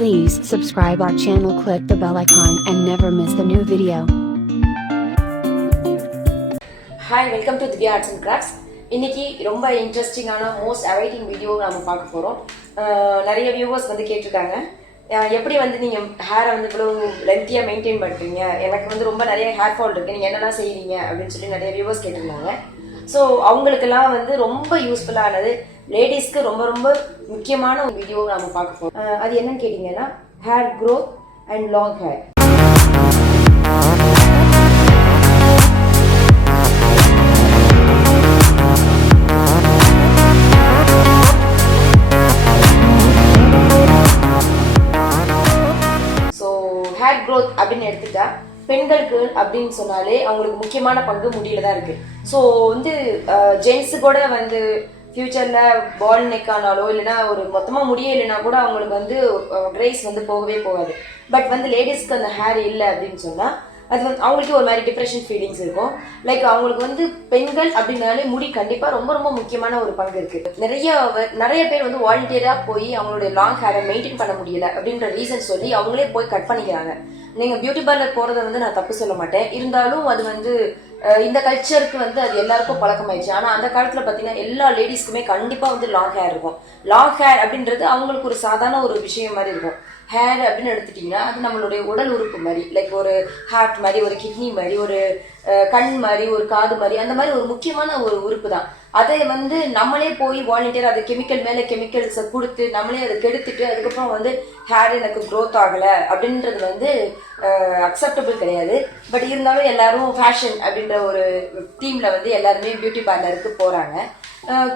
Please subscribe our channel, click the bell icon and never miss the new video. Hi, welcome to Divya Arts and Crafts. இன்னைக்கு ரொம்ப இன்ட்ரெஸ்டிங்கான most awaiting video நம்ம பார்க்க போகிறோம். நிறைய viewers வந்து கேட்டிருக்காங்க, எப்படி வந்து நீங்கள் ஹேரை வந்து இவ்வளோ லென்த்தியாக மெயின்டைன் பண்ணுறீங்க, எனக்கு வந்து ரொம்ப நிறைய ஹேர் ஃபால் இருக்குது, நீங்கள் என்னெல்லாம் செய்கிறீங்க அப்படின்னு சொல்லி நிறைய வியூவர்ஸ் கேட்டிருந்தாங்க. ஸோ அவங்களுக்கெல்லாம் வந்து ரொம்ப யூஸ்ஃபுல்லானது, லேடிஸ்க்கு ரொம்ப ரொம்ப முக்கியமான ஒரு வீடியோ நம்ம பார்க்க போகிறோம். அது என்னன்னு கேட்டிங்கன்னா hair growth and long hair. Hair growth அப்படின்னு எடுத்துட்டா பெண்களுக்கு அப்படின்னு சொன்னாலே அவங்களுக்கு முக்கியமான பங்கு முடியல தான் இருக்கு. ஸோ வந்து ஜென்ஸு கூட வந்து ஃபியூச்சர்ல பால் நெக் ஆனாலோ இல்லைன்னா ஒரு மொத்தமாக முடிய இல்லைன்னா கூட அவங்களுக்கு வந்து கிரேஸ் வந்து போகவே போகாது. பட் வந்து லேடிஸ்க்கு அந்த ஹேர் இல்லை அப்படின்னு சொன்னால் அது வந்து அவங்களுக்கு ஒரு மாதிரி டிப்ரெஷன் ஃபீலிங்ஸ் இருக்கும். லைக் அவங்களுக்கு வந்து பெண்கள் அப்படின்னாலே முடி கண்டிப்பாக ரொம்ப ரொம்ப முக்கியமான ஒரு பங்கு இருக்கு. நிறைய பேர் வந்து வாலண்டியராக போய் அவங்களுடைய லாங் ஹேரை மெயின்டைன் பண்ண முடியல அப்படின்ற ரீசன் சொல்லி அவங்களே போய் கட் பண்ணிக்கிறாங்க. நீங்கள் பியூட்டி பார்லர் போகிறத வந்து நான் தப்பு சொல்ல மாட்டேன், இருந்தாலும் அது வந்து இந்த கல்ச்சருக்கு வந்து அது எல்லாருக்கும் பழக்கமாயிடுச்சு. ஆனால் அந்த காலத்தில் பார்த்தீங்கன்னா எல்லா லேடிஸ்க்குமே கண்டிப்பாக வந்து லாங் ஹேர் இருக்கும். லாங் ஹேர் அப்படின்றது அவங்களுக்கு ஒரு சாதாரண ஒரு விஷயம் மாதிரி இருக்கும். ஹேர் அப்படின்னு எடுத்துட்டிங்கன்னா அது நம்மளுடைய உடல் உறுப்பு மாதிரி, லைக் ஒரு ஹார்ட் மாதிரி, ஒரு கிட்னி மாதிரி, ஒரு கண் மாதிரி, ஒரு காது மாதிரி, அந்த மாதிரி ஒரு முக்கியமான ஒரு உறுப்பு தான். அதை வந்து நம்மளே போய் வாலண்டியர் அது கெமிக்கல் மேலே கெமிக்கல்ஸை கொடுத்து நம்மளே அதை கெடுத்துட்டு அதுக்கப்புறம் வந்து ஹேர் எனக்கு க்ரோத் ஆகலை அப்படின்றது வந்து அக்செப்டபிள் கிடையாது. பட் இருந்தாலும் எல்லாரும் ஃபேஷன் அப்படின்ற ஒரு தீமில் வந்து எல்லாருமே பியூட்டி பார்லருக்கு போகிறாங்க.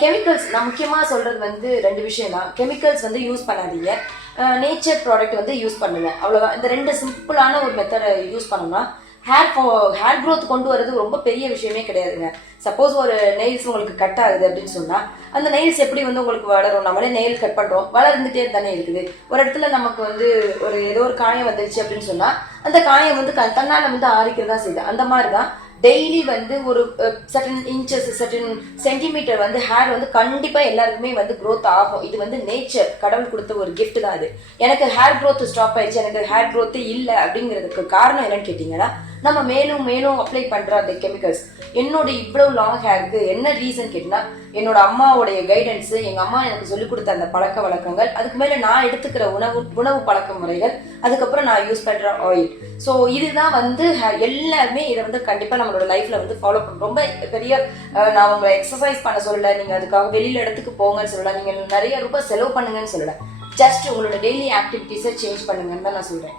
கெமிக்கல்ஸ் நான் முக்கியமாக சொல்கிறது வந்து 2 விஷயம் தான். கெமிக்கல்ஸ் வந்து யூஸ் பண்ணாதீங்க, நேச்சர் ப்ராடக்ட் வந்து யூஸ் பண்ணுங்க, அவ்வளோதான். இந்த 2 சிம்பிளான ஒரு மெத்தடை யூஸ் பண்ணோம்னா ஹேர் க்ரோத் கொண்டு வரது ரொம்ப பெரிய விஷயமே கிடையாதுங்க. சப்போஸ் ஒரு நெயில்ஸ் உங்களுக்கு கட் ஆகுது அப்படின்னு சொன்னால் அந்த நெயில்ஸ் எப்படி வந்து உங்களுக்கு வளரும்? நம்மளே நெயில் கட் பண்ணுறோம், வளர்ந்துட்டே தானே இருக்குது. ஒரு இடத்துல நமக்கு வந்து ஏதோ ஒரு காயம் வந்துருச்சு அப்படின்னு சொன்னால் அந்த காயம் வந்து தன்னால் வந்து ஆறிக்கிறதா செய்யுது. அந்த மாதிரி தான் டெய்லி வந்து ஒரு சர்டன் இன்ச்சஸ் சர்டன் சென்டிமீட்டர் வந்து ஹேர் வந்து கண்டிப்பாக எல்லாருக்குமே வந்து க்ரோத் ஆகும். இது வந்து நேச்சர், கடவுள் கொடுத்த ஒரு கிஃப்ட் தான் அது. எனக்கு ஹேர் க்ரோத் ஸ்டாப் ஆயிடுச்சு, எனக்கு ஹேர் க்ரோத் இல்லை அப்படிங்கிறதுக்கு காரணம் என்னன்னு கேட்டிங்கன்னா நம்ம மேலும் மேலும் அப்ளை பண்ணுற அந்த கெமிக்கல்ஸ். என்னோட இவ்வளோ லாங் ஹேருக்கு என்ன ரீசன் கேட்டிங்கன்னா என்னோட அம்மாவுடைய கைடன்ஸு, எங்கள் அம்மா எனக்கு சொல்லிக் கொடுத்த அந்த பழக்க வழக்கங்கள், அதுக்கு மேலே நான் எடுத்துக்கிற உணவு பழக்க முறைகள், அதுக்கப்புறம் நான் யூஸ் பண்ணுற ஆயில். ஸோ இதுதான் வந்து எல்லாருமே இதை வந்து கண்டிப்பாக நம்மளோட லைஃப்பில் வந்து ஃபாலோ பண்ணுறோம். ரொம்ப பெரிய நான் உங்களை எக்ஸசைஸ் பண்ண சொல்லலை, நீங்கள் அதுக்காக வெளியில் இடத்துக்கு போங்கன்னு சொல்லலை, நீங்கள் நிறைய ரூபாய் செலவு பண்ணுங்கன்னு சொல்லலை. ஜஸ்ட் உங்களோட டெய்லி ஆக்டிவிட்டீஸை சேஞ்ச் பண்ணுங்கன்னு தான் நான் சொல்கிறேன்.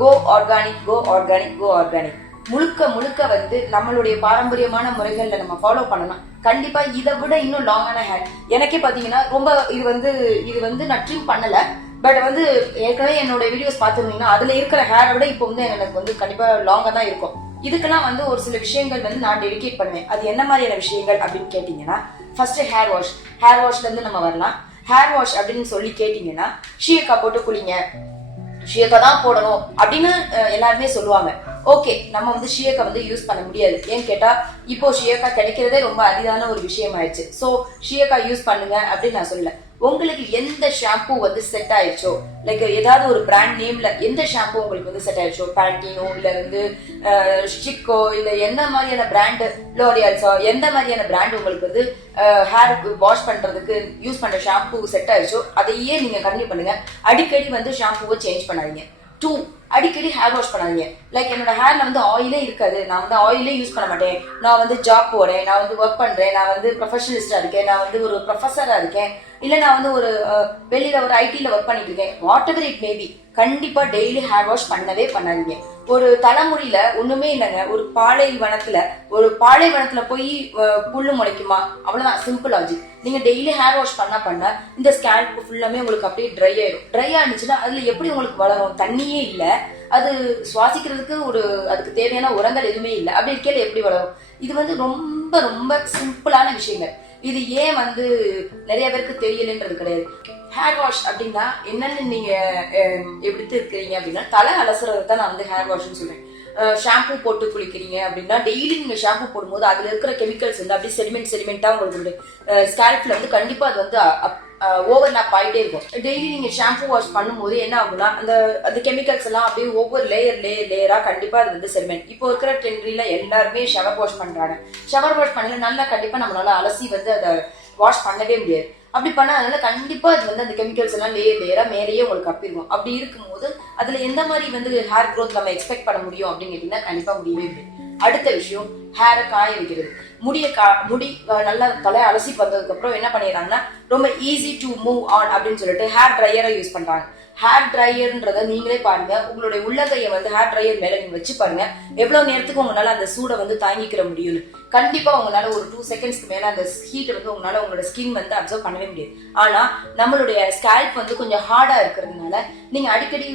கோ ஆர்கானிக், கோ ஆர்கானிக், கோ ஆர்கானிக். முழுக்க முழுக்க வந்து நம்மளுடைய பாரம்பரியமான முறைகள்ல நம்ம ஃபாலோ பண்ணணும். கண்டிப்பா இதை விட இன்னும் லாங்கான ஹேர் எனக்கே பாத்தீங்கன்னா ரொம்ப இது வந்து நான் ட்ரிம் பண்ணல. பட் வந்து ஏற்கனவே என்னோட வீடியோஸ் பார்த்துருந்தீங்கன்னா அதுல இருக்கிற ஹேரை விட இப்போ வந்து எனக்கு வந்து கண்டிப்பா லாங்கா தான் இருக்கும். இதுக்கெல்லாம் வந்து ஒரு சில விஷயங்கள் வந்து நான் டெடிகேட் பண்ணுவேன். அது என்ன மாதிரியான விஷயங்கள் அப்படின்னு கேட்டீங்கன்னா, ஃபர்ஸ்ட் ஹேர் வாஷ்ல இருந்து நம்ம வரலாம். ஹேர் வாஷ் அப்படின்னு சொல்லி கேட்டீங்கன்னா ஷீயக்கா போட்டு குளிங்க, ஷியக்கா தான் போடணும் அப்படின்னு எல்லாருமே சொல்லுவாங்க. ஓகே, நம்ம வந்து ஷியக்கா வந்து யூஸ் பண்ண முடியாது. ஏன்னு கேட்டா இப்போ ஷியக்கா கிடைக்கிறதே ரொம்ப அரிதான ஒரு விஷயம் ஆயிடுச்சு. ஸோ ஷியக்கா யூஸ் பண்ணுங்க அப்படின்னு நான் சொல்லல. உங்களுக்கு எந்த ஷாம்பூ வந்து செட் ஆயிடுச்சோ, லைக் ஏதாவது ஒரு பிராண்ட் நேம்ல எந்த ஷாம்பூ உங்களுக்கு வந்து செட் ஆயிடுச்சோ, பேண்டினோ இல்ல வந்து ஷிக்கோ இல்ல எந்த மாதிரியான பிராண்ட், லோரியால்ஸோ எந்த மாதிரியான பிராண்ட் உங்களுக்கு வந்து ஹேர் வாஷ் பண்றதுக்கு யூஸ் பண்ற ஷாம்பூ செட் ஆயிடுச்சோ அதையே நீங்க கண்டினியூ பண்ணுங்க. அடிக்கடி வந்து ஷாம்பூவை சேஞ்ச் பண்ணாதீங்க. 2, அடிக்கடி ஹேர் வாஷ் பண்ணாதீங்க. லைக் என்னோட ஹேர்ல வந்து ஆயிலே இருக்காது, நான் வந்து ஆயிலே யூஸ் பண்ண மாட்டேன், நான் வந்து ஜாப் போறேன், நான் வந்து ஒர்க் பண்றேன், நான் வந்து ப்ரொஃபஷனலிஸ்டா இருக்கேன், நான் வந்து ஒரு ப்ரொஃபஸரா இருக்கேன், இல்ல நான் வந்து ஒரு வெளியில ஒரு ஐடில ஒர்க் பண்ணிட்டு இருக்கேன், வாட் எவர் இட் மேபி, கண்டிப்பா டெய்லி ஹேர் வாஷ் பண்ணவே பண்ணாதீங்க. ஒரு தலைமுடியில ஒண்ணுமே இல்லைங்க, ஒரு பாலைவனத்துல போய் புல்லு முளைக்குமா? அவ்வளவுதான், சிம்பிள் லாஜிக். நீங்க டெய்லி ஹேர் வாஷ் பண்ண இந்த ஸ்கேல்ப் ஃபுல்லாமே உங்களுக்கு அப்படியே ட்ரை ஆயிடும். ட்ரை ஆனிச்சுன்னா அதுல எப்படி உங்களுக்கு வளரும்? தண்ணியே இல்ல, அது சுவாசிக்கிறதுக்கு அதுக்கு தேவையான உரங்கள் எதுவுமே இல்லை. அப்படி இருக்கையில எப்படி வளரும்? இது வந்து ரொம்ப ரொம்ப சிம்பிளான விஷயங்கள். இது ஏன் வந்து நிறைய பேருக்கு தெரியலன்றது கிடையாது. ஹேர் வாஷ் அப்படின்னா என்னன்னு நீங்க எடுத்து இருக்கிறீங்க அப்படின்னா தலை அலசுறது தான் நான் வந்து ஹேர் வாஷ்ன்னு சொல்றேன். ஷாம்பு போட்டு குளிக்கிறீங்க அப்படின்னா டெய்லி நீங்க ஷாம்பு போடும்போது அதுல இருக்கிற கெமிக்கல்ஸ் வந்து அப்படியே செடிமெண்டா உங்களுக்கு ஸ்கேல்ப்ல வந்து கண்டிப்பா அது வந்து ஓவர்லாப் ஆகிட்டே இருக்கும். டெய்லி நீங்க ஷாம்பு வாஷ் பண்ணும்போது என்ன ஆகும்னா அந்த கெமிக்கல்ஸ் எல்லாம் அப்படியே ஒவ்வொரு லேயரா கண்டிப்பா அது வந்து செரிமெண்ட். இப்போ இருக்கிற ட்ரெண்ட்ல எல்லாருமே ஷவர் வாஷ் பண்றாங்க. ஷவர் வாஷ் பண்ணல நல்லா கண்டிப்பா நம்மளால அலசி வந்து அதை வாஷ் பண்ணவே முடியாது. அப்படி பண்ண அதனால கண்டிப்பா அது வந்து அந்த கெமிக்கல்ஸ் எல்லாம் லேயரா மேலேயே உங்களுக்கு அப்பிருக்கும். அப்படி இருக்கும்போது அதுல எந்த மாதிரி வந்து ஹேர் க்ரோத் நம்ம எக்ஸ்பெக்ட் பண்ண முடியும் அப்படின்னு கேட்டீங்கன்னா கண்டிப்பா முடியவே முடியாது. அடுத்த விஷயம் ஹேரை காய வைக்கிறது. முடி நல்லா தலை அலசி வந்ததுக்கு அப்புறம் என்ன பண்ணிடுறாங்கன்னா ரொம்ப ஈஸி டு மூவ் ஆன் அப்படின்னு சொல்லிட்டு ஹேர் ட்ரையரை யூஸ் பண்றாங்க. ஹேர் ட்ரையர்ன்றத நீங்களே பாருங்க, உங்களுடைய உள்ளங்கையை வந்து ஹேர் ட்ரையர் மேல நீங்க வச்சு பாருங்க எவ்வளவு நேரத்துக்கு உங்களால அந்த சூடை வந்து தாங்கிக்கிற முடியும்னு. கண்டிப்பா உங்களால ஒரு 2 செகண்ட்ஸ்க்கு மேல அந்த ஹீட் வந்து உங்களால உங்களோட ஸ்கின் வந்து அப்சர்வ் பண்ணவே முடியாது. ஆனா நம்மளுடைய ஸ்கேல்ப் வந்து கொஞ்சம் ஹார்டா இருக்கிறதுனால நீங்க அடிக்கடி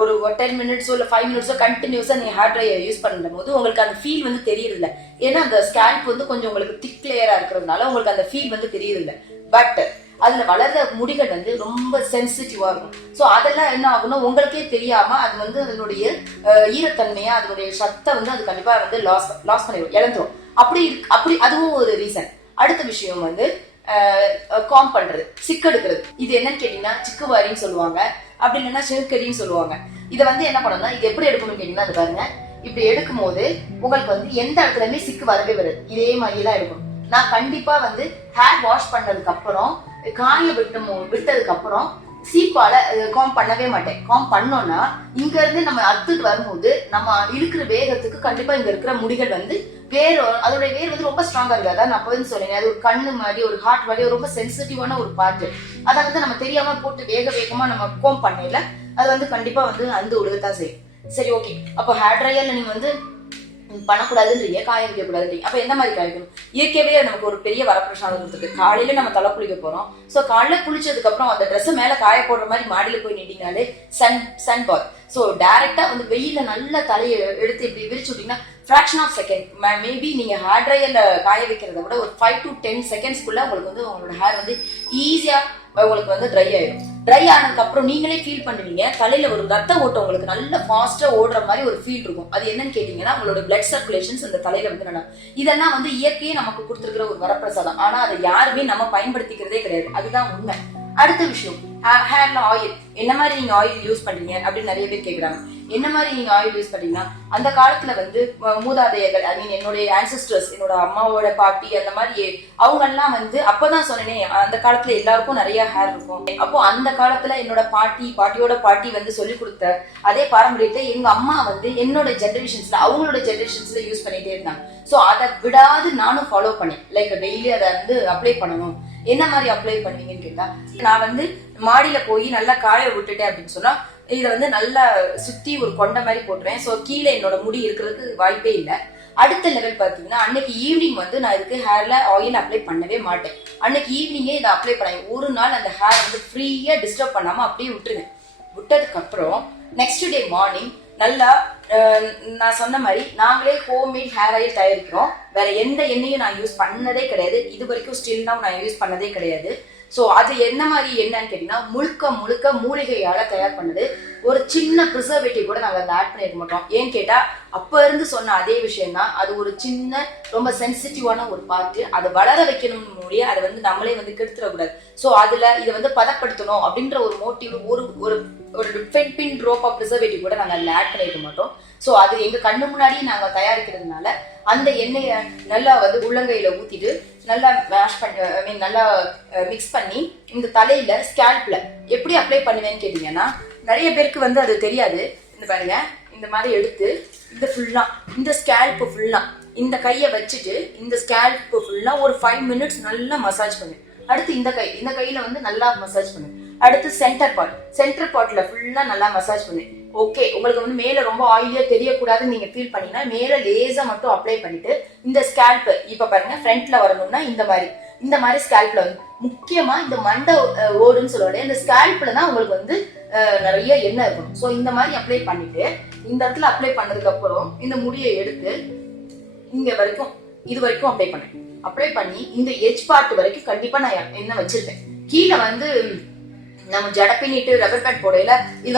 ஒரு 10 மினிட்ஸோ இல்ல 5 மினிட்ஸோ கண்டினியூஸா நீங்க ஹேர் ட்ரையர் யூஸ் பண்ணும் போது உங்களுக்கு அந்த ஃபீல் வந்து தெரியறது இல்லை. ஏன்னா அந்த ஸ்கேல்ப் வந்து கொஞ்சம் உங்களுக்கு திக் லேயரா இருக்கிறதுனால உங்களுக்கு அந்த ஃபீல் வந்து தெரியறது இல்லை. பட் அதுல வளர்ற முடிகள் வந்து ரொம்ப சென்சிட்டிவா இருக்கும். சோ அதெல்லாம் என்ன ஆகும்னா உங்களுக்கே தெரியாம அது வந்து அதனுடைய ஈரத்தன்மையா அதனுடைய சத்தை வந்து அது கண்டிப்பா வந்து லாஸ் பண்ணிடும், இழந்துரும். அப்படி அதுவும் ஒரு ரீசன். அடுத்த விஷயம் வந்து காம் பண்றது, சிக்கெடுக்கிறது. இது என்னன்னு கேட்டீங்கன்னா சிக்குவாரின்னு சொல்லுவாங்க, அப்படி இல்லைன்னா சிறுக்கரின்னு சொல்லுவாங்க. இதை வந்து என்ன பண்ணணும்னா இது எப்படி எடுக்கணும்னு கேட்டீங்கன்னா அது பாருங்க, இப்படி எடுக்கும் போது உங்களுக்கு வந்து எந்த இடத்துலயுமே சிக்கு வரவே வராது. இதே மாதிரிதான் எடுக்கணும். நான் கண்டிப்பா வந்து ஹேர் வாஷ் பண்ணதுக்கு அப்புறம் காய விட்டதுக்கு அப்புறம் சீப்பால காம் பண்ணவே மாட்டேன். காம் பண்ணோம்னா இங்க இருந்து நம்ம அத்துட்டு வரும்போது நம்ம இருக்கிற வேகத்துக்கு கண்டிப்பா இங்க இருக்கிற முடிகள் வந்து அதோட வேர் வந்து ரொம்ப ஸ்ட்ராங்கா இருக்கு. அதான் நான் வந்து சொன்னேன், அது ஒரு கண்ணு மாதிரி ஒரு ஹார்ட் மாதிரி ரொம்ப சென்சிட்டிவான ஒரு பார்ட். அதை வந்து நம்ம தெரியாம போட்டு வேகமா நம்ம கோம் பண்ணல அது வந்து கண்டிப்பா வந்து அந்த உழுகத்தான் செய்யும். சரி, ஓகே. அப்போ ஹேர் ட்ரையர்ல நீங்க வந்து பண்ணக்கூடாதுன்றீங்க, காய வைக்க கூடாதுன்றீங்க. அப்ப எந்த மாதிரி காய வைக்கணும்? இயற்கையாவே நமக்கு ஒரு பெரிய வரப்பிரசாதம் இருக்கு. காலையில நம்ம தலை குளிக்க போறோம். சோ காலையில குளிச்சதுக்கு அப்புறம் அந்த ட்ரெஸ் மேல காய போடுற மாதிரி மாடியில போய் நிட்டீங்கனாலே சன் பாத். சோ டைரக்டா வந்து வெயில நல்ல தலையை எடுத்து இப்படி விரிச்சு விட்டீங்கன்னா ஃபிராக்ஷன் ஆஃப் செகண்ட், மேபி நீங்க ஹேர் ட்ரையர்ல காய வைக்கிறத விட ஒரு 5 to 10 செகண்ட்ஸ்க்குள்ள உங்களுக்கு வந்து உங்களோட ஹேர் வந்து ஈஸியா உங்களுக்கு வந்து ட்ரை ஆயிடும். ட்ரை ஆனதுக்கு அப்புறம் நீங்களே ஃபீல் பண்ணுவீங்க தலையில ஒரு ரத்த ஓட்டம் உங்களுக்கு நல்ல ஃபாஸ்டா ஓடுற மாதிரி ஒரு ஃபீல் இருக்கும். அது என்னன்னு கேட்டீங்கன்னா உங்களோட பிளட் சர்க்குலேஷன்ஸ் அந்த தலையில வந்து நல்லா. இதெல்லாம் வந்து இயற்கையே நமக்கு கொடுத்துருக்கிற ஒரு வரப்பிரசாதம். ஆனா அதை யாருமே நம்ம பயன்படுத்திக்கிறதே கிடையாது. அதுதான் உண்மை. அடுத்த விஷயம், ஹேர்ல ஆயில். என்ன மாதிரி நீங்க ஆயில் யூஸ் பண்றீங்க அப்படின்னு நிறைய பேர் கேக்குறாங்க. என்ன மாதிரி நீங்க ஆயில் யூஸ் பண்றீங்கன்னா அந்த காலத்துல வந்து மூதாதையர்கள், என்னுடைய ஆன்செஸ்டர்ஸ், என்னோட அம்மாவோட பாட்டி, அந்த மாதிரி அவங்க எல்லாம் வந்து அப்பதான் சொன்னேனே அந்த காலத்துல எல்லாருக்கும் நிறைய ஹேர் இருக்கும். அப்போ அந்த காலத்துல என்னோட பாட்டியோட பாட்டி வந்து சொல்லி கொடுத்த அதே பாரம்பரியத்தை எங்க அம்மா வந்து என்னோட ஜெனரேஷன்ஸ்ல அவங்களோட ஜெனரேஷன்ஸ்ல யூஸ் பண்ணிட்டே இருந்தாங்க. சோ அதை விடாது நானும் ஃபாலோ பண்ணேன். லைக் டெய்லி அதை வந்து அப்ளை பண்ணணும். என்ன மாதிரி அப்ளை பண்ணுவீங்கன்னு கேட்டா, நான் வந்து மாடியில போய் நல்லா காய விட்டுட்டேன் அப்படின்னு சொன்னா இதை வந்து நல்லா சுத்தி ஒரு கொண்ட மாதிரி போட்டுருவேன். ஸோ கீழே என்னோட முடி இருக்கிறதுக்கு வாய்ப்பே இல்லை. அடுத்த லெவல் பார்த்தீங்கன்னா அன்னைக்கு ஈவினிங் வந்து நான் இதுக்கு ஹேர்ல ஆயில் அப்ளை பண்ணவே மாட்டேன். அன்னைக்கு ஈவினிங்கே இதை அப்ளை பண்ணேன். ஒரு நாள் அந்த ஹேர் வந்து ஃப்ரீயா டிஸ்டர்ப் பண்ணாம அப்படியே விட்டுருவேன். விட்டதுக்கு அப்புறம் நெக்ஸ்ட் டே மார்னிங் நல்லா நான் சொன்ன மாதிரி நாங்களே ஹோம்மேட் ஹேர் ஆயில் தயாரிக்கிறோம். வேற எந்த எண்ணெயும் நான் யூஸ் பண்ணதே கிடையாது. இது வரைக்கும் ஸ்டில் நவ் நான் யூஸ் பண்ணதே கிடையாது. சோ அது என்ன மாதிரி என்னன்னு கேட்டீங்கன்னா முழுக்க மூலிகையால தயார் பண்ணது. ஒரு சின்ன ப்ரிசர்வேட்டிவ் கூட நாங்க அதை ஆட் பண்ணிருக்க மாட்டோம். ஏன்னு கேட்டா அப்ப இருந்து சொன்ன அதே விஷயம் தான். அது ஒரு சின்ன ரொம்ப சென்சிட்டிவான ஒரு பார்ட். அதை வளர வைக்கணும் முடிய அதை வந்து நம்மளே வந்து கெடுத்துடக்கூடாது. சோ அதுல இதை வந்து பதப்படுத்தணும் அப்படின்ற ஒரு மோட்டிவ் ஒரு பின் ட்ராப் ஆஃப் ப்ரிசர்வேட்டிவ் கூட நாங்க அதில் ஆட் பண்ணிருக்க மாட்டோம். சோ அது எங்க கண்ணு முன்னாடி நாங்க தயாரிக்கிறதுனால அந்த எண்ணெயை நல்லா வந்து உள்ளங்கையில ஊத்திட்டு நல்லா மேஷ் பண்ணி நல்லா மிக்ஸ் பண்ணி இந்த தலையில ஸ்கேல்ப்ல எப்படி அப்ளை பண்ணுவேன்னு கேட்டீங்கன்னா நிறைய பேருக்கு வந்து அது தெரியாது. இந்த பாருங்க, இந்த மாதிரி எடுத்து இந்த ஸ்கேல்ப் ஃபுல்லா இந்த கையை வச்சுட்டு இந்த ஸ்கேல்ப் ஃபுல்லா ஒரு 5 மினிட்ஸ் நல்லா மசாஜ் பண்ணு. அடுத்து இந்த கையில வந்து நல்லா மசாஜ் பண்ணு. அடுத்து சென்டர் பார்ட்ல ஃபுல்லா நல்லா மசாஜ் பண்ணு. ஓகே, உங்களுக்கு வந்து மேல ரொம்ப ஆயிலியா தெரியக்கூடாதுன்னு நீங்க ஃபீல் பண்ணீங்கன்னா மேல லேசா மட்டும் அப்ளை பண்ணிட்டு இந்த ஸ்கேல்ப் இப்ப பாருங்க ஃப்ரண்ட்ல வரணும்னா இந்த மாதிரி ஸ்கேல்ப்ல வந்து முக்கியமா இந்த மண்டை ஓடுன்னு சொல்லுவாங்க. இந்த ஸ்கேல்ப்ல தான் உங்களுக்கு வந்து நிறைய எண்ணெய் இருக்கணும். ஸோ இந்த மாதிரி அப்ளை பண்ணிட்டு இந்த இடத்துல அப்ளை பண்ணதுக்கு அப்புறம் இந்த முடியை எடுத்து இங்க வரைக்கும் இது வரைக்கும் அப்ளை பண்ணி இந்த எட்ஜ் பார்ட் வரைக்கும் கண்டிப்பா நான் எண்ணெய் வச்சிருப்பேன். கீழே வந்து நம்ம ஜட பின்னிட்டு ரப்பர் பேண்ட் போடையில இது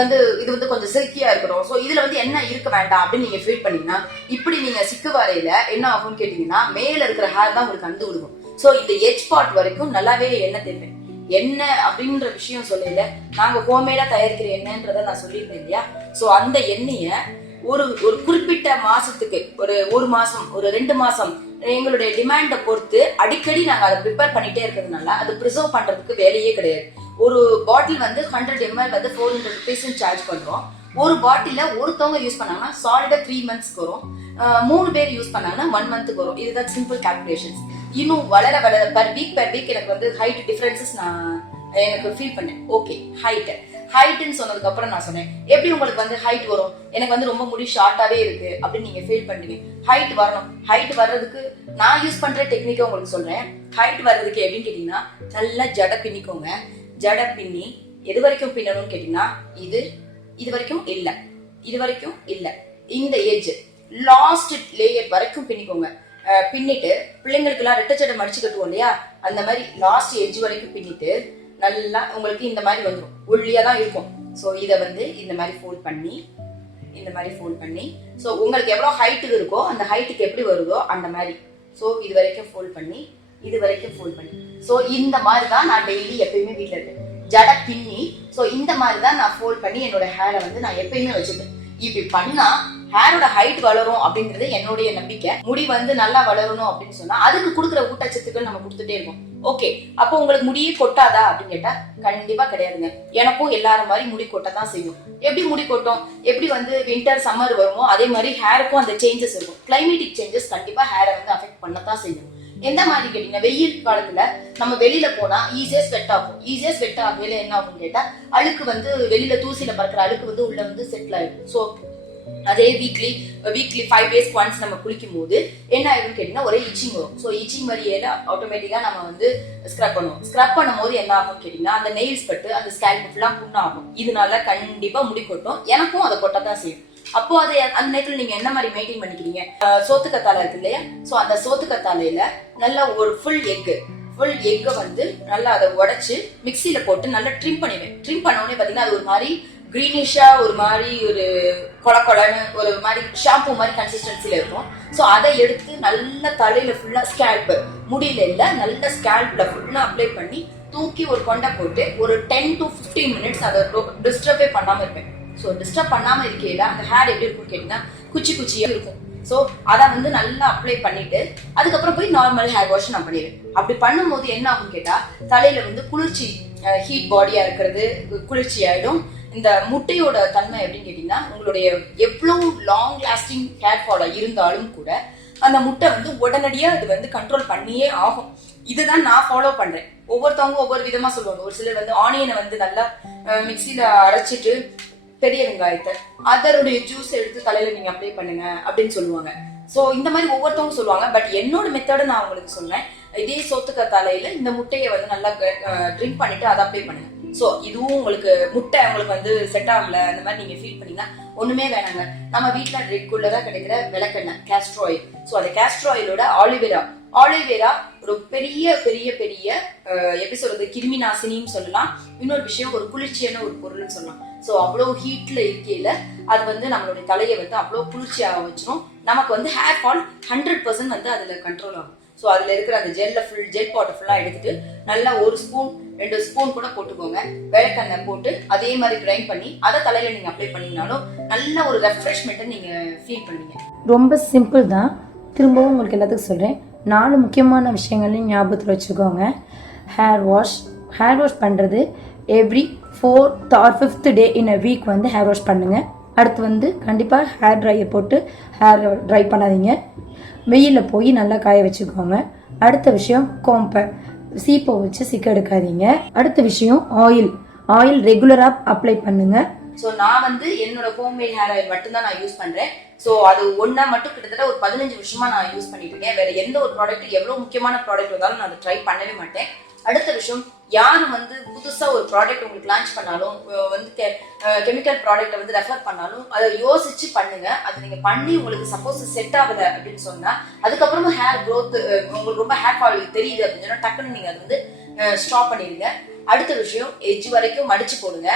வந்து கொஞ்சம் சில்கியா இருக்கணும். ஸோ இதுல வந்து என்ன இருக்க வேண்டாம் அப்படின்னு நீங்க ஃபீல் பண்ணீங்கன்னா இப்படி நீங்க சிக்கு வரையில என்ன ஆகும்னு கேட்டீங்கன்னா மேல இருக்கிற ஹேர் தான் உங்களுக்கு அந்து விடுவோம். ஸோ இந்த எட்ஜ் பார்ட் வரைக்கும் நல்லாவே எண்ணெய் தேய்ப்பேன். எண்ணெய் அப்படின்ற விஷயம் சொல்லல, நாங்க ஹோம்மேடா தயாரிக்கிற எண்ணெய்ன்றத நான் சொல்லியிருந்தேன் இல்லையா. சோ அந்த எண்ணெய ஒரு ஒரு குறிப்பிட்ட மாசத்துக்கு ஒரு மாசம் ஒரு 2 மாசம் எங்களுடைய டிமாண்ட பொறுத்து அடிக்கடி நாங்க அதை ப்ரிப்பேர் பண்ணிட்டே இருக்கிறதுனால அது ப்ரிசர்வ் பண்றதுக்கு வேலையே கிடையாது. ஒரு பாட்டில் வந்து 100 ml வந்து 400 rupees சார்ஜ் பண்றோம். ஒரு பாட்டில ஒருத்தவங்க யூஸ் பண்ணாங்கன்னா சாலிடா 3 monthsக்கு வரும். 3 பேர் யூஸ் பண்ணாங்கன்னா 1 monthக்கு வரும். இதுதான் சிம்பிள் கால்குலேஷன்ஸ். இன்னும் வளர வளர பர் வீக் எனக்கு வந்து ஹைட் டிஃபரன்சஸ் நான் எனக்கு ஃபீல் பண்ணேன். ஓகே, ஹைட்னு சொன்னதுக்கு அப்புறம் நான் சொன்னேன், எப்படி உங்களுக்கு வந்து ஹைட் வரும், எனக்கு வந்து ரொம்ப முடி ஷார்ட்டாவே இருக்கு அப்படின்னு நீங்க ஃபீல் பண்றீங்க. ஹைட் வரணும். ஹைட் வர்றதுக்கு நான் யூஸ் பண்ற டெக்னிக்கை உங்களுக்கு சொல்றேன். ஹைட் வர்றதுக்கு எப்படின்னு கேட்டீங்கன்னா, நல்லா ஜடை பின்னிக்கோங்க. ஜடை பின்னி எது வரைக்கும் பின்னணும்னு கேட்டீங்கன்னா, இது வரைக்கும் இல்ல, இந்த ஏஜ் லாஸ்ட் லேயர் வரைக்கும் பின்னிக்கோங்க. பின்னிட்டு பிள்ளைங்களுக்கு எல்லாம் ரெட்டை சட்டை மடிச்சு கட்டுவோம் இல்லையா, அந்த மாதிரி லாஸ்ட் எட்ஜ் வரைக்கும் பின்னிட்டு நல்லா உங்களுக்கு இந்த மாதிரி வந்துடும். ஒல்லியா தான் இருக்கும். ஸோ இதை வந்து இந்த மாதிரி ஃபோல்ட் பண்ணி ஸோ உங்களுக்கு எவ்வளோ ஹைட்டு இருக்கோ அந்த ஹைட்டுக்கு எப்படி வருதோ அந்த மாதிரி ஸோ இது வரைக்கும் ஃபோல்ட் பண்ணி ஸோ இந்த மாதிரி தான் நான் டெய்லி எப்பயுமே வீட்டில் இருக்கேன். ஜடை பின்னி ஸோ இந்த மாதிரி தான் நான் ஃபோல்ட் பண்ணி என்னோட ஹேரை வந்து நான் எப்பயுமே வச்சுப்பேன். இப்படி பண்ணா ஹேரோட ஹைட் வளரும் அப்படிங்கிறது என்னுடைய நம்பிக்கை. முடி வந்து நல்லா வளரணும் அப்படின்னு சொன்னா அதுக்கு கொடுக்குற ஊட்டச்சத்துக்கள் நம்ம கொடுத்துட்டே இருக்கோம். ஓகே, அப்போ உங்களுக்கு முடியே கொட்டாதா அப்படின்னு கேட்டா கண்டிப்பா கிடையாதுங்க. எனக்கும் எல்லாரும் மாதிரி முடி கொட்ட தான் செய்யும். எப்படி முடி கொட்டும், எப்படி வந்து வின்டர் சம்மர் வருமோ அதே மாதிரி ஹேருக்கும் அந்த சேஞ்சஸ் இருக்கும். கிளைமேட்டிக் சேஞ்சஸ் கண்டிப்பா ஹேரை வந்து அஃபெக்ட் பண்ணத்தான் செய்யும். எந்த மாதிரி கேட்டீங்கன்னா, வெயில் காலத்துல நம்ம வெளியில போனா ஈஸியா ஸ்வெட் ஆகையில என்ன ஆகும் கேட்டா, அழுக்கு வந்து வெளியில தூசியில பறக்கிற அழுக்கு வந்து உள்ள வந்து செட்டில் ஆயிடும். ஸோ அதே வீக்லி 5 days ஒன்ஸ் நம்ம குளிக்கும் போது என்ன ஆயிடும் கேட்டீங்கன்னா, ஒரே இச்சிங் வரும். ஸோ இச்சிங் மாதிரி ஆட்டோமேட்டிக்கா நம்ம வந்து ஸ்க்ரப் பண்ணும் போது என்ன ஆகும் கேட்டீங்கன்னா, அந்த நெயில்ஸ் பட்டு அந்த ஸ்கேல்ப் ஃபுல்லா புண்ணாகும். இதனால கண்டிப்பா முடி கொட்டும். எனக்கும் அதை கொட்டத்தான் செய்யும். அப்போ அதை அந்த நேரத்துல நீங்க என்ன மாதிரி மெயின்டைன் பண்ணிக்கிறீங்க? சோத்துக்கத்தாழை இருக்கு இல்லையா, சோ அந்த சோத்துக்கத்தாழையில நல்லா ஒரு ஃபுல் எக்கை வந்து நல்லா அதை உடைச்சு மிக்சியில போட்டு நல்லா ட்ரிம் பண்ணிடுவேன். ட்ரிம் பண்ண உடனே பாத்தீங்கன்னா அது ஒரு மாதிரி கிரீனிஷா ஒரு மாதிரி ஒரு கொலன்னு ஒரு மாதிரி ஷாம்பூ மாதிரி கன்சிஸ்டன்சில இருக்கும். ஸோ அதை எடுத்து நல்ல தலையில ஃபுல்லா ஸ்கேல்ப் முடியல இல்ல நல்ல ஸ்கேல்ப்ல ஃபுல்லா அப்ளை பண்ணி தூக்கி ஒரு கொண்டை போட்டு ஒரு 10 to 15 minutes அதை டிஸ்டர்பே பண்ணாம இருப்பேன். ஸோ டிஸ்டர்ப் பண்ணாம இருக்கையில அந்த ஹேர் எப்படி இருக்கும்னு கேட்டீங்கன்னா குச்சியா இருக்கும். ஸோ அதை வந்து நல்லா அப்ளை பண்ணிட்டு அதுக்கப்புறம் போய் நார்மல் ஹேர் வாஷ் நான் பண்ணிடுவேன். அப்படி பண்ணும்போது என்ன ஆகும் கேட்டா, தலையில வந்து குளிர்ச்சி, ஹீட் பாடியா இருக்கிறது குளிர்ச்சி ஆயிடும். இந்த முட்டையோட தன்மை எப்படின்னு கேட்டீங்கன்னா, உங்களுடைய எவ்வளவு லாங் லாஸ்டிங் ஹேர் ஃபாலா இருந்தாலும் கூட அந்த முட்டை வந்து உடனடியா அது வந்து கண்ட்ரோல் பண்ணியே ஆகும். இதுதான் நான் ஃபாலோ பண்றேன். ஒவ்வொருத்தவங்க ஒவ்வொரு விதமா சொல்லுவாங்க. ஒரு சிலர் வந்து ஆனியனை வந்து நல்லா மிக்சியில அரைச்சிட்டு பெரிய வெங்காயத்தை அதனுடைய ஜூஸ் எடுத்து தலையில நீங்க அப்ளை பண்ணுங்க அப்படின்னு சொல்லுவாங்க. சோ இந்த மாதிரி ஒவ்வொருத்தவங்க சொல்லுவாங்க. பட் என்னோட மெத்தட நான் உங்களுக்கு சொன்னேன். இதே சோத்துக்கத்தாழையில இந்த முட்டையை வந்து நல்லா ட்ரிங்க் பண்ணிட்டு அதை அப்ளை பண்ணுங்க. சோ இதுவும் உங்களுக்கு முட்டை உங்களுக்கு வந்து செட் ஆகல அந்த மாதிரி நீங்க ஃபீல் பண்ணீங்கன்னா ஒண்ணுமே வேணாங்க. நம்ம வீட்டுல ரெகுலரா கிடைக்கிற விளக்கெண்ணெய் கேஸ்டர் ஆயில். சோ அந்த கேஸ்டர் ஆயிலோட ஆலிவேரா ஒரு பெரிய எப்படி சொல்றது, கிருமி நாசினின்னு சொல்லலாம். இன்னொரு விஷயம், ஒரு குளிர்ச்சியான ஒரு பொருள்னு சொல்லலாம். சோ அவ்வளவு ஹீட்ல இருக்கையில அது வந்து நம்மளுடைய தலையை வந்து அவ்வளவு குளிர்ச்சியாக வச்சிரும். நமக்கு வந்து ஹேர் ஃபால் 100% வந்து அதுல கண்ட்ரோல் ஆகும். ஸோ அதுல இருக்கிற அந்த ஜெல் பாட்டை ஃபுல்லா எடுத்துட்டு நல்லா 1 ஸ்பூன் 2 ஸ்பூன் கூட போட்டுக்கோங்க. விளக்கெண்ணெய் போட்டு அதே மாதிரி கிரைண்ட் பண்ணி அதை தலையில நீங்க அப்ளை பண்ணீங்கனாலும் நல்ல ஒரு ரெஃப்ரெஷ்மெண்ட்டை நீங்க ஃபீல் பண்ணுவீங்க. ரொம்ப சிம்பிள் தான். திரும்பவும் உங்களுக்கு எல்லாத்துக்கும் சொல்றேன். 4 முக்கியமான விஷயங்களையும் ஞாபகத்தில் வச்சுக்கோங்க. ஹேர் வாஷ் பண்ணுறது every 4th or 5th day in a week வந்து ஹேர் வாஷ் பண்ணுங்க. அடுத்து வந்து கண்டிப்பாக ஹேர் ட்ரையர் போட்டு ஹேர் ட்ரை பண்ணாதீங்க. வெயிலில் போய் நல்லா காய வச்சுக்கோங்க. அடுத்த விஷயம், சீப்பை வச்சு சிக்க எடுக்காதீங்க. அடுத்த விஷயம், ஆயில் ரெகுலராக அப்ளை பண்ணுங்க. ஸோ நான் வந்து என்னோட ஹோம்மேட் ஹேர் ஆயில் மட்டும்தான் நான் யூஸ் பண்றேன். ஸோ அது ஒன்னா மட்டும் கிட்டத்தட்ட ஒரு 15 வருஷமா நான் யூஸ் பண்ணிட்டு இருக்கேன். வேற எந்த ஒரு ப்ராடக்ட் எவ்வளவு முக்கியமான ப்ராடக்ட் வந்தாலும் நான் அதை ட்ரை பண்ணவே மாட்டேன். அடுத்த விஷயம், யாரும் வந்து புதுசா ஒரு ப்ராடக்ட் உங்களுக்கு லான்ச் பண்ணாலும் வந்து கெமிக்கல் ப்ராடக்ட்டை வந்து ரெஃபர் பண்ணாலும் அதை யோசிச்சு பண்ணுங்க. அது நீங்க பண்ணி உங்களுக்கு சப்போஸ் செட் ஆகல அப்படின்னு சொன்னா அதுக்கப்புறமா ஹேர் க்ரோத் உங்களுக்கு ரொம்ப ஹேர் ஃபால் தெரியுது அப்படின்னு சொன்னா டக்குன்னு நீங்க அதை வந்து ஸ்டாப் பண்ணிடுங்க. அடுத்த விஷயம், எட்ஜ் வரைக்கும் மடிச்சு போடுங்க.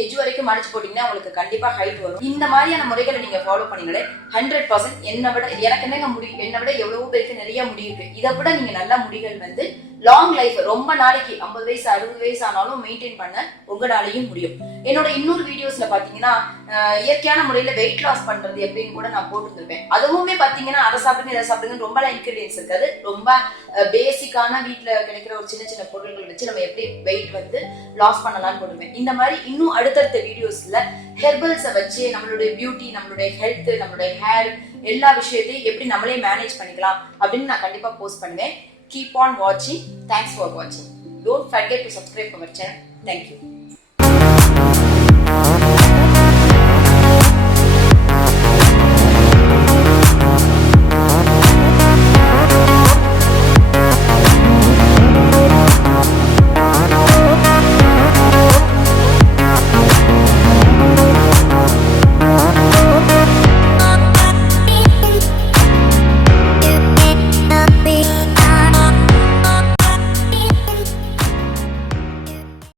எட்ஜ் வரைக்கும் மடிச்சு போட்டீங்கன்னா உங்களுக்கு கண்டிப்பா ஹைட் வரும். இந்த மாதிரியான முறைகளை நீங்க ஃபாலோ பண்ணீங்களே 100% என்னை விட எனக்கு என்னங்க முடி, என்னை விட எவ்வளவோ பேருக்கு நிறைய முடி இருக்கு. இதை விட நீங்க நல்ல முடிகள் வந்து லாங் லைஃப் ரொம்ப நாளைக்கு 50 வயசு 60 வயசு ஆனாலும் மெயின்டைன் பண்ண உங்களாலையும் முடியும். என்னோட இன்னொரு வீடியோஸ்ல பாத்தீங்கன்னா இயற்கையான முறையில வெயிட் லாஸ் பண்றது எப்படின்னு கூட நான் போட்டுருந்திருப்பேன். அதுவுமே பாத்தீங்கன்னா அதை சாப்பிடுங்க இதை சாப்பிடுங்க ரொம்ப இன்கிரீடியன்ஸ் இருக்காது. ரொம்ப பேசிக்கான வீட்டுல கிடைக்கிற ஒரு சின்ன சின்ன பொருட்கள் வச்சு நம்ம எப்படி வெயிட் வந்து லாஸ் பண்ணலாம்னு போட்டுருவேன். இந்த மாதிரி இன்னும் அடுத்தடுத்த வீடியோஸ்ல ஹெர்பல்ஸை வச்சு நம்மளுடைய பியூட்டி, நம்மளுடைய ஹெல்த், நம்மளுடைய ஹேர் எல்லா விஷயத்தையும் எப்படி நம்மளே மேனேஜ் பண்ணிக்கலாம் அப்படின்னு நான் கண்டிப்பா போஸ்ட் பண்ணுவேன். Keep on watching. Thanks for watching. Don't forget to subscribe to our channel. Thank you.